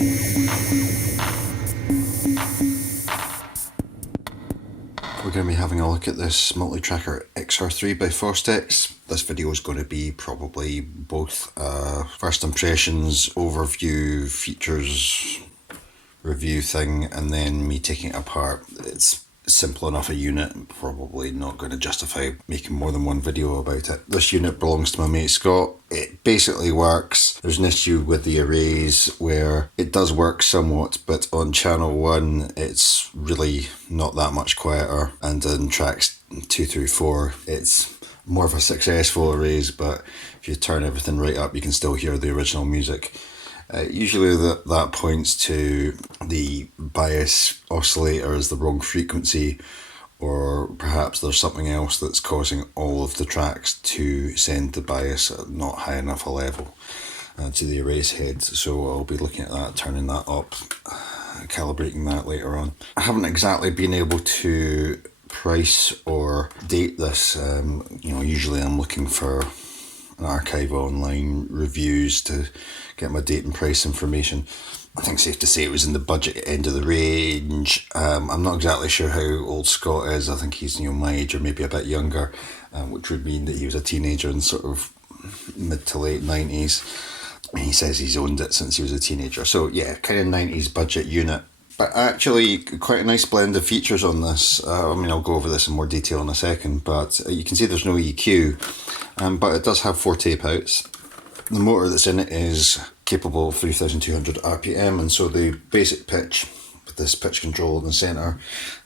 We're going to be having a look at this Multitracker XR-3 by Fostex. This video is going to be probably both first impressions, overview, features, review thing, and then me taking it apart. It's simple enough a unit, probably not going to justify making more than one video about it. This unit belongs to my mate Scott. It basically works. There's an issue with the arrays where it does work somewhat, but on channel 1 it's really not that much quieter, and in tracks 2 through 4 it's more of a successful arrays, but if you turn everything right up you can still hear the original music. Usually that points to the bias oscillator is the wrong frequency, or perhaps there's something else that's causing all of the tracks to send the bias at not high enough a level to the erase head. So I'll be looking at that, turning that up, calibrating that later on. I haven't exactly been able to price or date this. Usually I'm looking for an archive online reviews to get my date and price information. I think it's safe to say it was in the budget end of the range. I'm not exactly sure how old Scott is. I think he's my age or maybe a bit younger, which would mean that he was a teenager in sort of mid to late 90s. He says he's owned it since he was a teenager. So yeah, kind of 90s budget unit. But actually quite a nice blend of features on this. I'll go over this in more detail in a second, but you can see there's no EQ, but it does have 4 tape outs. The motor that's in it is capable of 3200 RPM, and so the basic pitch with this pitch control in the centre,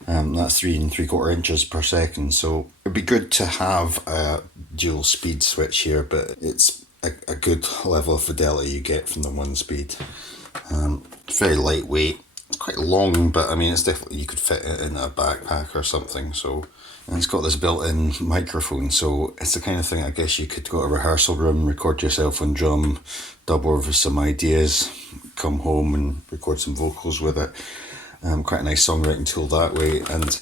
that's 3 3/4 inches per second. So it'd be good to have a dual speed switch here, but it's a good level of fidelity you get from the 1 speed. It's very lightweight. It's quite long, but it's definitely, you could fit it in a backpack or something. And it's got this built-in microphone, so it's the kind of thing I guess you could go to a rehearsal room, record yourself on drum, dub over some ideas, come home and record some vocals with it. Quite a nice songwriting tool that way, and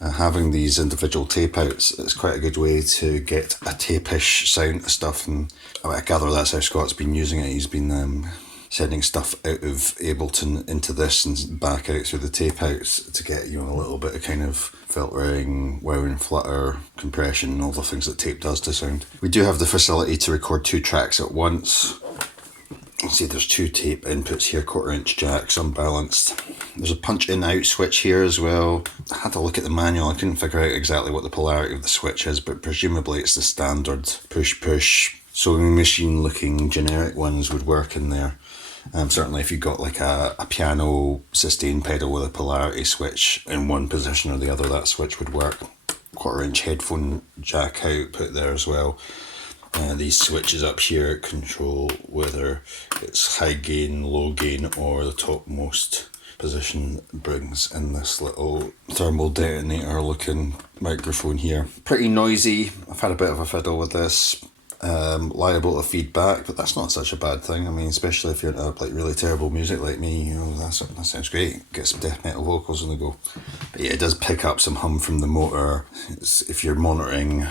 having these individual tape outs, it's quite a good way to get a tape-ish sound to stuff. And I gather that's how Scott's been using it. He's been sending stuff out of Ableton into this and back out through the tape outs to get a little bit of kind of filtering, wow and flutter, compression, and all the things that tape does to sound. We do have the facility to record 2 tracks at once. You can see there's 2 tape inputs here, 1/4 inch jacks, unbalanced. There's a punch in out switch here as well. I had to look at the manual, I couldn't figure out exactly what the polarity of the switch is, but presumably it's the standard push sewing machine looking generic ones would work in there. Certainly if you got like a piano sustain pedal with a polarity switch in one position or the other, that switch would work. 1/4 inch headphone jack output there as well. These switches up here control whether it's high gain, low gain, or the topmost position brings in this little thermal detonator looking microphone here. Pretty noisy. I've had a bit of a fiddle with this. Liable to feedback, but that's not such a bad thing. Especially if you're into like really terrible music like me, that sounds great. Get some death metal vocals on the go. But yeah, it does pick up some hum from the motor. If you're monitoring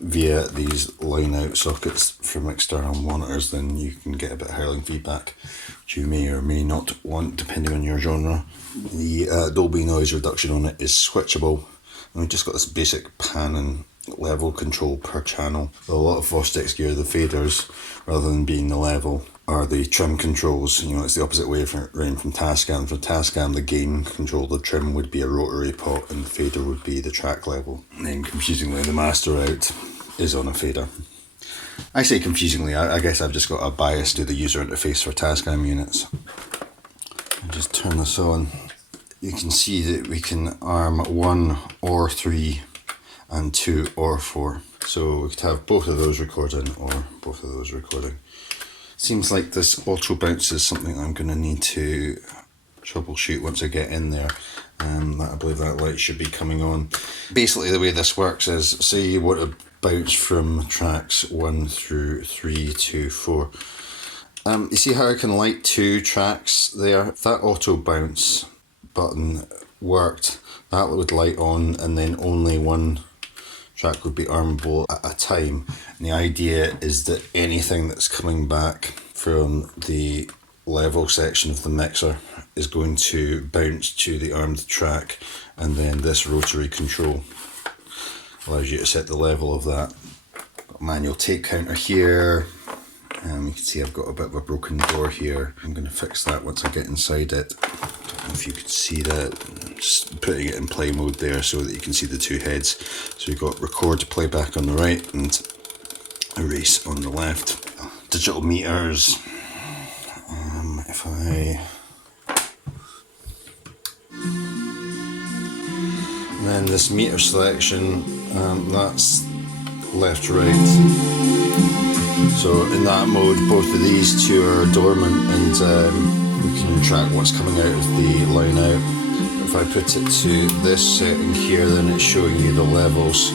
via these line out sockets from external monitors, then you can get a bit of howling feedback, which you may or may not want depending on your genre. The Dolby noise reduction on it is switchable, and we've just got this basic pan and level control per channel. A lot of Fostex gear, the faders, rather than being the level, are the trim controls. It's the opposite way around from Tascam. For Tascam, the gain control, the trim would be a rotary pot, and the fader would be the track level. And then confusingly, the master out is on a fader. I say confusingly, I guess I've just got a bias to the user interface for Tascam units. I'll just turn this on. You can see that we can arm 1 or 3 and 2 or 4. So we could have both of those recording or both of those recording. Seems like this auto bounce is something I'm going to need to troubleshoot once I get in there. I believe that light should be coming on. Basically the way this works is, say you want to bounce from tracks 1 through 3 to 4. You see how I can light 2 tracks there? If that auto bounce button worked, that would light on, and then only 1 track would be armable at a time. And the idea is that anything that's coming back from the level section of the mixer is going to bounce to the armed track, and then this rotary control allows you to set the level of that. Got a manual tape counter here. You can see I've got a bit of a broken door here. I'm going to fix that once I get inside it. Don't know if you can see that. Just putting it in play mode there so that you can see the two heads. So you've got record to playback on the right and erase on the left. Digital meters. If I... And then this meter selection, that's left, right. So in that mode, both of these two are dormant, and we can track what's coming out of the line out. If I put it to this setting here, then it's showing you the levels.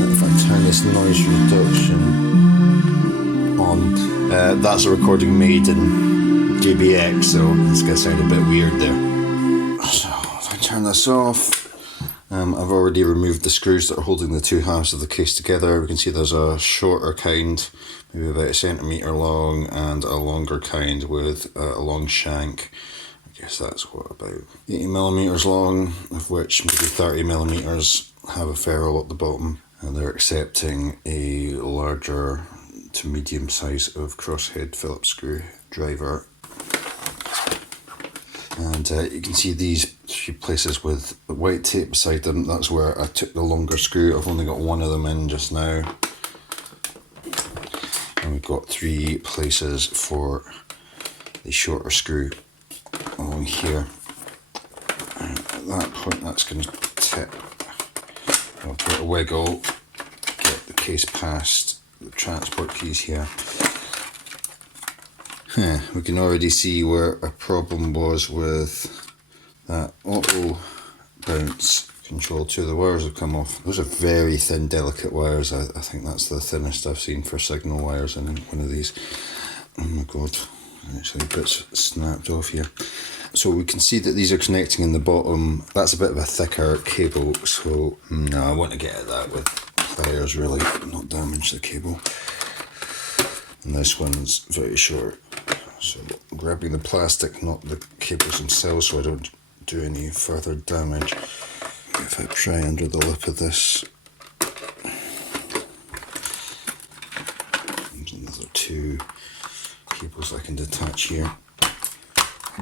And if I turn this noise reduction on, that's a recording made in GBX, so it's going to sound a bit weird there. So if I turn this off, I've already removed the screws that are holding the two halves of the case together. We can see there's a shorter kind, maybe about 1 centimetre long, and a longer kind with a long shank. I guess that's what, about 80 millimetres long, of which maybe 30 millimetres have a ferrule at the bottom. And they're accepting a larger to medium size of crosshead Phillips screw driver. And you can see these few places with the white tape beside them. That's where I took the longer screw. I've only got one of them in just now. And we've got 3 places for the shorter screw along here. And at that point, that's going to tip. I'll put a wiggle, get the case past the transport keys here. We can already see where a problem was with that auto bounce control. 2 of the wires have come off. Those are very thin, delicate wires. I think that's the thinnest I've seen for signal wires in one of these. Oh my god, actually bits snapped off here. So we can see that these are connecting in the bottom. That's a bit of a thicker cable, so no, I want to get at that with pliers, really, not damage the cable. And this one's very short. So I'm grabbing the plastic, not the cables themselves, so I don't do any further damage. If I pry under the lip of this, there's another 2 cables I can detach here.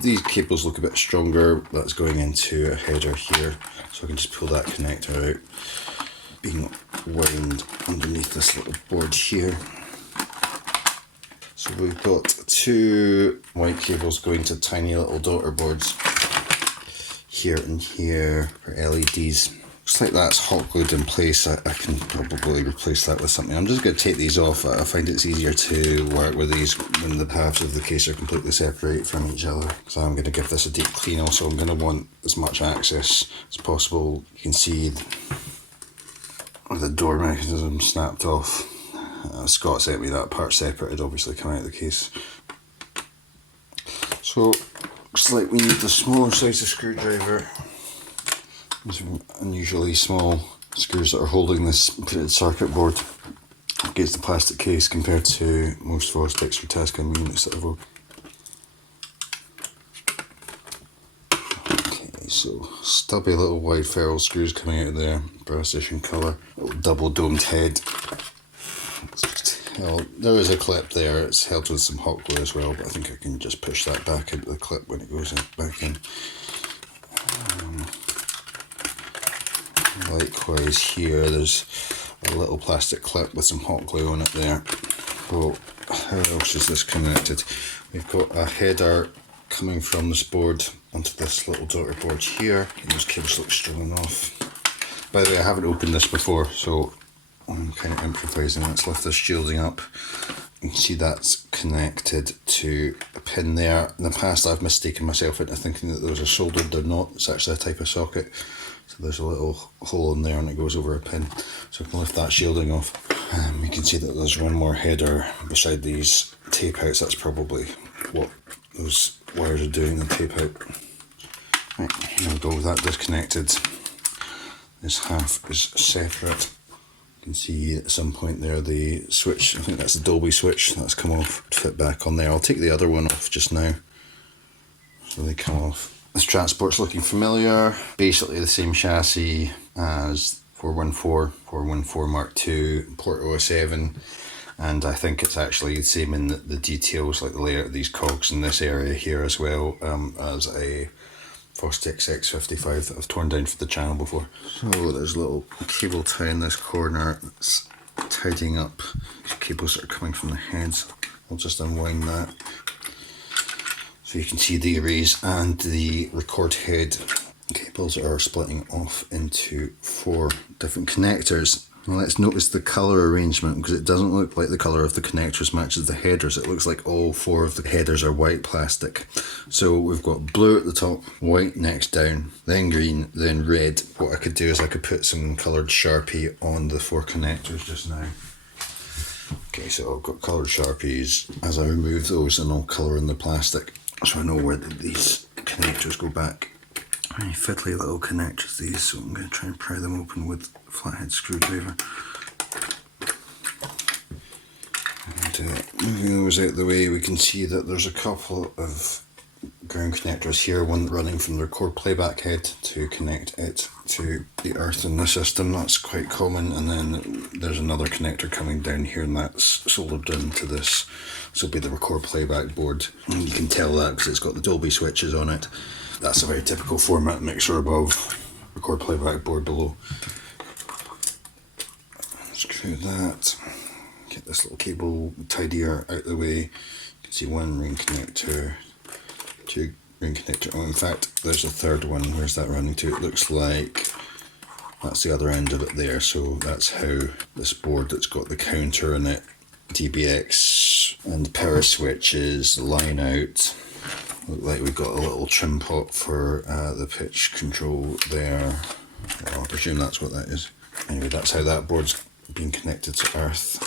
These cables look a bit stronger. That's going into a header here, so I can just pull that connector out, being wound underneath this little board here. So we've got 2 white cables going to tiny little daughter boards here and here for LEDs. Looks like that's hot glued in place. I can probably replace that with something. I'm just going to take these off. I find it's easier to work with these when the halves of the case are completely separate from each other. So I'm going to give this a deep clean. Also, I'm going to want as much access as possible. You can see the door mechanism snapped off. Scott sent me that part separated, obviously coming out of the case. So looks like we need the smaller size of screwdriver. These are unusually small screws that are holding this printed circuit board against the plastic case compared to most Fostex or Tascma units that I've opened. Okay, so stubby little wide ferrule screws coming out of there, brass edition colour, little double domed head. Well, there is a clip there, it's held with some hot glue as well, but I think I can just push that back into the clip when it goes back in. Likewise here, there's a little plastic clip with some hot glue on it there. So how else is this connected? We've got a header coming from this board onto this little daughter board here. Those cables look strong enough. By the way, I haven't opened this before, so I'm kind of improvising. Let's lift this shielding up. You can see that's connected to a pin there. In the past I've mistaken myself into thinking that those are soldered. They're not. It's actually a type of socket. So there's a little hole in there and it goes over a pin. So I can lift that shielding off. You can see that there's one more header beside these tape outs. That's probably what those wires are doing, the tape out. Right, here we go, that disconnected. This half is separate. You can see at some point there the switch, I think that's the Dolby switch, that's come off to fit back on there. I'll take the other one off just now, so they come off. This transport's looking familiar, basically the same chassis as 414 Mark II, port 07, and I think it's actually the same in the details, like the layout of these cogs in this area here as well, as a Fostex X55 that I've torn down for the channel before. So there's a little cable tie in this corner that's tidying up cables that are coming from the heads. I'll just unwind that. So you can see the arrays and the record head cables are splitting off into 4 different connectors. Now let's notice the colour arrangement, because it doesn't look like the colour of the connectors matches the headers. It looks like all 4 of the headers are white plastic. So we've got blue at the top, white next down, then green, then red. What I could do is I could put some coloured Sharpie on the 4 connectors just now. Okay, so I've got coloured Sharpies. As I remove those, and I'll colour in the plastic, so I know where these connectors go back. Very fiddly little connectors these, so I'm going to try and pry them open with a flathead screwdriver. And moving those out of the way, we can see that there's a couple of ground connectors here, one running from the record playback head to connect it to the earth in the system. That's quite common, and then there's another connector coming down here, and that's soldered into this. This will be the record playback board, and you can tell that because it's got the Dolby switches on it. That's a very typical format: mixer above, record playback board below. Screw that. Get this little cable tidier out of the way. You can see 1 ring connector, 2 ring connector. Oh, in fact, there's a third one. Where's that running to? It looks like that's the other end of it there. So that's how this board that's got the counter in it, DBX and power switches, line out. Look like we've got a little trim pot for the pitch control there. Well, I presume that's what that is. Anyway, that's how that board's been connected to earth.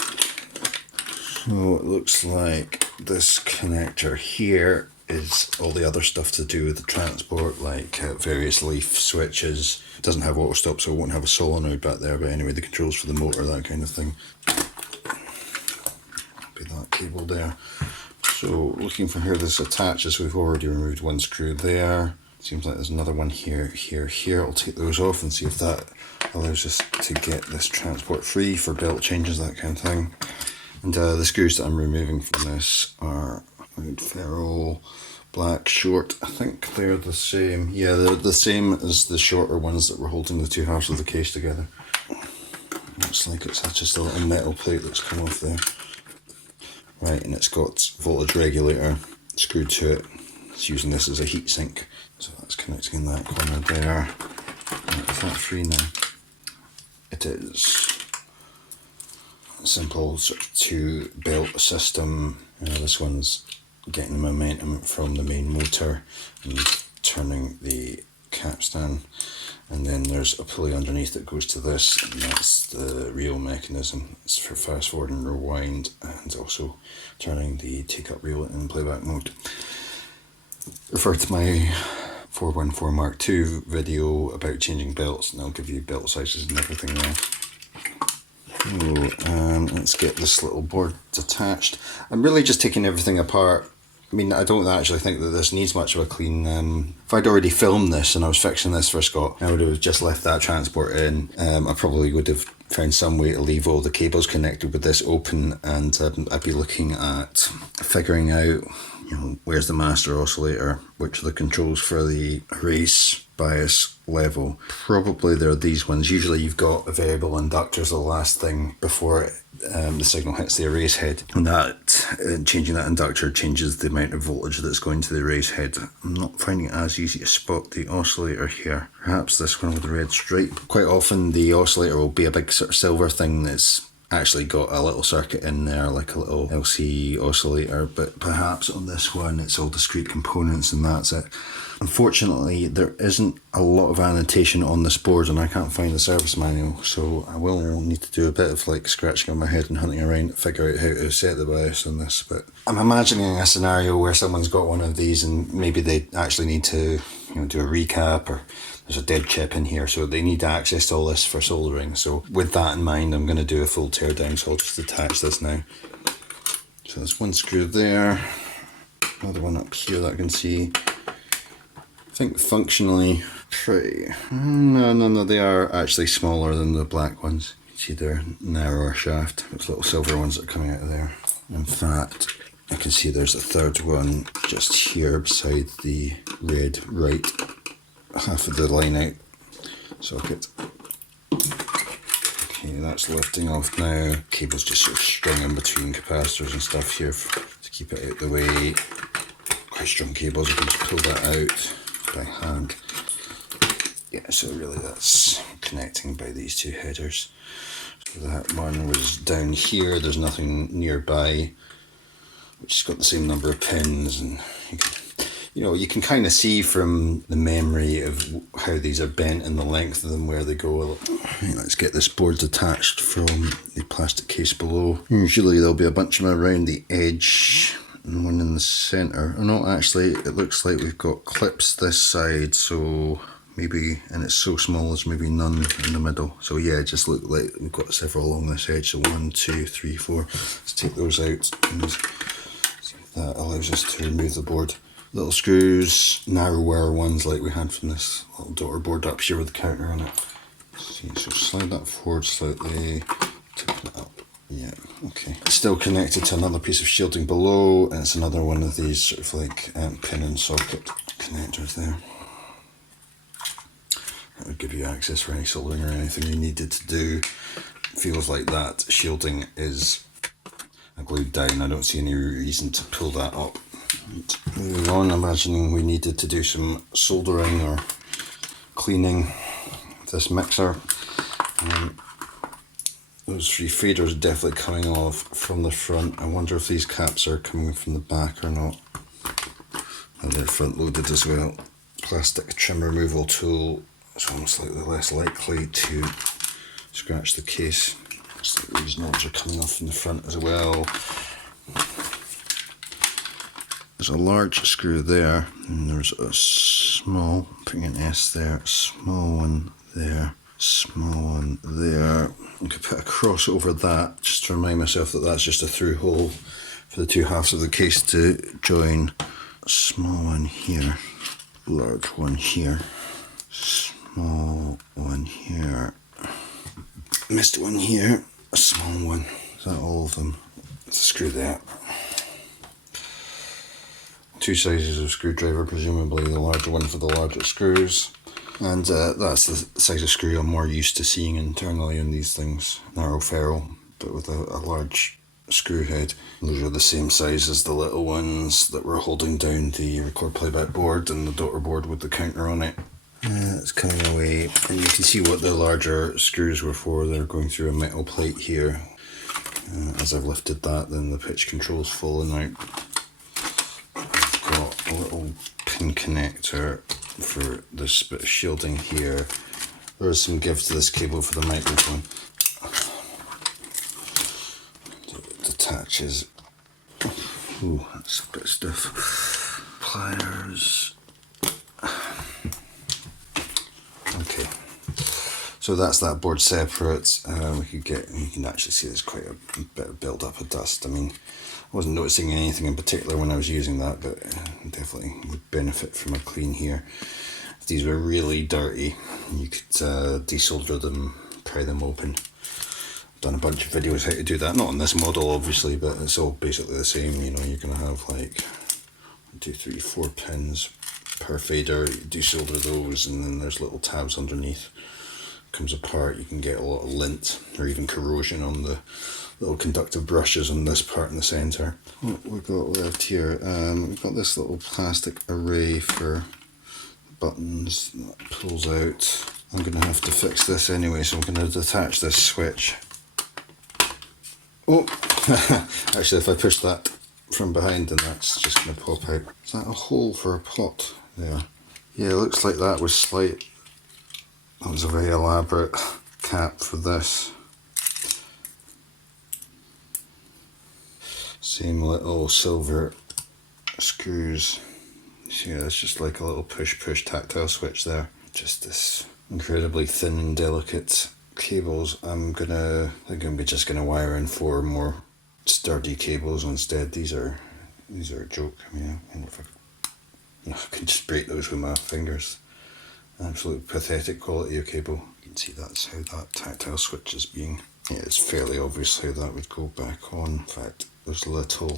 So it looks like this connector here is all the other stuff to do with the transport, like various leaf switches. It doesn't have auto stop, so it won't have a solenoid back there, but anyway, the controls for the motor, that kind of thing. Be that cable there. So looking for where this attaches, we've already removed 1 screw there. Seems like there's another one here, here. I'll take those off and see if that allows us to get this transport free for belt changes, that kind of thing. And the screws that I'm removing from this are ferrule black short. I think they're the same. Yeah, they're the same as the shorter ones that were holding the 2 halves of the case together. Looks like it's just a little metal plate that's come off there. Right, and it's got voltage regulator screwed to it. It's using this as a heat sink. So that's connecting in that corner there. Right, is that free now? It is. A simple sort of 2 belt system. This one's getting the momentum from the main motor and turning the capstan. And then there's a pulley underneath that goes to this, and that's the reel mechanism. It's for fast forward and rewind, and also turning the take up reel in playback mode. Refer to my 414 Mark II video about changing belts, and I'll give you belt sizes and everything there. So, let's get this little board detached. I'm really just taking everything apart. I mean, I don't actually think that this needs much of a clean. If I'd already filmed this and I was fixing this for Scott, I would have just left that transport in. I probably would have found some way to leave all the cables connected with this open, and I'd be looking at figuring out, where's the master oscillator, which are the controls for the race bias level. Probably they're these ones. Usually you've got a variable inductor as the last thing before the signal hits the erase head, and that changing that inductor changes the amount of voltage that's going to the erase head. I'm not finding it as easy to spot the oscillator here. Perhaps this one with the red stripe. Quite often the oscillator will be a big sort of silver thing that's actually got a little circuit in there, like a little LC oscillator, but perhaps on this one it's all discrete components and that's it. Unfortunately, there isn't a lot of annotation on this board, and I can't find the service manual, so I will need to do a bit of scratching on my head and hunting around to figure out how to set the bias on this. But I'm imagining a scenario where someone's got one of these and maybe they actually need to do a recap, or there's a dead chip in here, so they need access to all this for soldering. So with that in mind, I'm going to do a full teardown, so I'll just attach this now. So there's one screw there, another one up here that I can see. I think functionally pretty, no, they are actually smaller than the black ones. You see their narrower shaft, those little silver ones that are coming out of there. In fact, I can see there's a third one just here beside the red right half of the line out socket. Okay, that's lifting off now. Cable's just sort of strung in between capacitors and stuff here to keep it out of the way. Quite strong cables, you can just pull that out by hand. Yeah, so really that's connecting by these two headers. So that one was down here, there's nothing nearby, which has got the same number of pins, and you can kind of see from the memory of how these are bent and the length of them where they go. Right, let's get this board detached from the plastic case below. Usually there'll be a bunch of them around the edge and one in the centre. Oh no, actually it looks like we've got clips this side, so maybe, and it's so small there's maybe none in the middle. So yeah, it just looked like we've got several along this edge. So 1, 2, 3, 4. Let's take those out, and see if that allows us to remove the board. Little screws, narrower ones like we had from this little daughter board up here with the counter on it. See, so slide that forward slightly, tighten it up. Yeah, okay. It's still connected to another piece of shielding below, and it's another one of these sort of like pin and socket connectors there. That would give you access for any soldering or anything you needed to do. It feels like that shielding is glued down. I don't see any reason to pull that up. Moving on, imagining we needed to do some soldering or cleaning with this mixer. Those three faders are definitely coming off from the front. I wonder if these caps are coming from the back or not. And they're front loaded as well. Plastic trim removal tool is almost slightly less likely to scratch the case. So these knobs are coming off from the front as well. There's a large screw there, and there's a small, putting an S there, small one there, small one there. I could put a cross over that just to remind myself that that's just a through hole for the two halves of the case to join. A small one here, large one here, small one here, missed one here, a small one. Is that all of them? Let's screw that. Two sizes of screwdriver, presumably the larger one for the larger screws. And that's the size of screw I'm more used to seeing internally in these things. Narrow ferrule, but with a large screw head. Those are the same size as the little ones that were holding down the record playback board and the daughter board with the counter on it. It's coming away, and you can see what the larger screws were for. They're going through a metal plate here. As I've lifted that, then the pitch control's fallen out. Got a little pin connector for this bit of shielding here. There is some give to this cable for the microphone. It detaches. Ooh, that's a bit stiff. Pliers. Okay, so that's that board separate. You can actually see there's quite a bit of build up of dust. I mean, I wasn't noticing anything in particular when I was using that, but definitely would benefit from a clean here. If these were really dirty, you could desolder them, pry them open. I've done a bunch of videos how to do that, not on this model obviously, but it's all basically the same. You know, you're going to have like 1, 2, 3, 4 pins per fader. You desolder those, and then there's little tabs underneath. Comes apart, you can get a lot of lint or even corrosion on the little conductive brushes on this part in the centre. What we've got left here, we've got this little plastic array for buttons that pulls out. I'm going to have to fix this anyway, so I'm going to detach this switch. Oh, actually if I push that from behind, then that's just going to pop out. Is that a hole for a pot there? Yeah, it looks like that was slight. That was a very elaborate cap for this. Same little silver screws. So yeah, it's just like a little push tactile switch there. Just this incredibly thin and delicate cables. I think I'm just gonna wire in 4 more sturdy cables instead. These are a joke. I mean, if I can just break those with my fingers. Absolute pathetic quality of cable. You can see that's how that tactile switch is being. Yeah, it's fairly obvious how that would go back on. In fact, there's little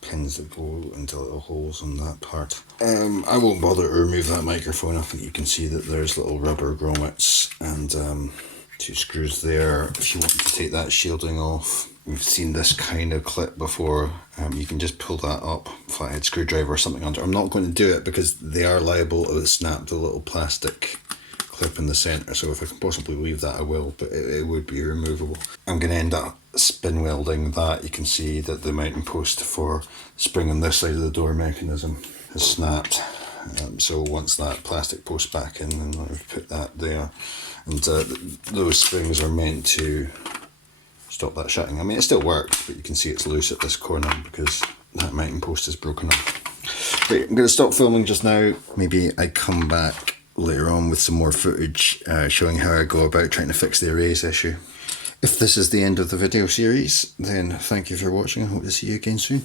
pins that go into little holes on that part. I won't bother to remove that microphone. I think you can see that there's little rubber grommets and 2 screws there. If you want to take that shielding off, we've seen this kind of clip before. You can just pull that up, flathead screwdriver or something under. I'm not going to do it because they are liable to snap the little plastic clip in the centre, so if I can possibly leave that I will, but it would be removable. I'm going to end up spin welding that. You can see that the mounting post for spring on this side of the door mechanism has snapped. So once that plastic post back in, then I've put that there. And those springs are meant to stop that shutting. I mean, it still works, but you can see it's loose at this corner because that mounting post is broken off. Right, I'm going to stop filming just now. Maybe I come back later on with some more footage showing how I go about trying to fix the arrays issue. If this is the end of the video series, then thank you for watching. I hope to see you again soon.